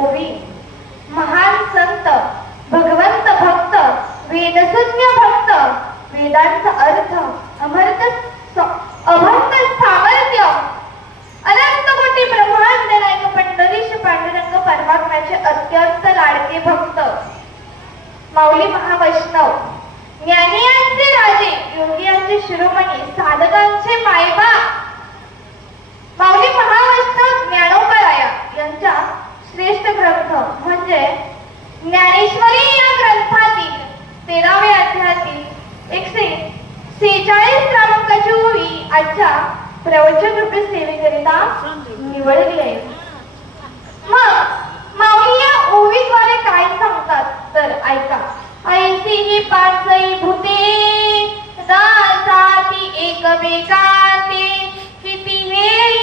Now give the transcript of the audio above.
ओवी, महान संत, भगवंत भक्त, वेदसुज्ञ भक्त, वेदांचा अर्थ, अभंग सामर्थ्य, अनंत कोटी ब्रह्मांड नायक पंढरीश पांडुरंग परमात्म्याचे अत्यंत लाडके भक्त, माऊली महावैष्णव, ज्ञानियांचे राजे, योगियांचे शिरोमणी, साधकांचे मायबाप माऊली महावैष्णव ज्ञानोबराया यांचा श्रेष्ठ ग्रंथ म्हणजे ज्ञानेश्वरी या ग्रंथातील 13व्या अध्यायातील 146 क्रमांकाची ओवी आजच्या प्रवचन रूपी सेवेकरिता निवडली आहे. मग माऊली या ओवीद्वारे काय सांगतात तर ऐका. ऐसी ही पाचही भूते दासाती एकमेकांते, किती वेळी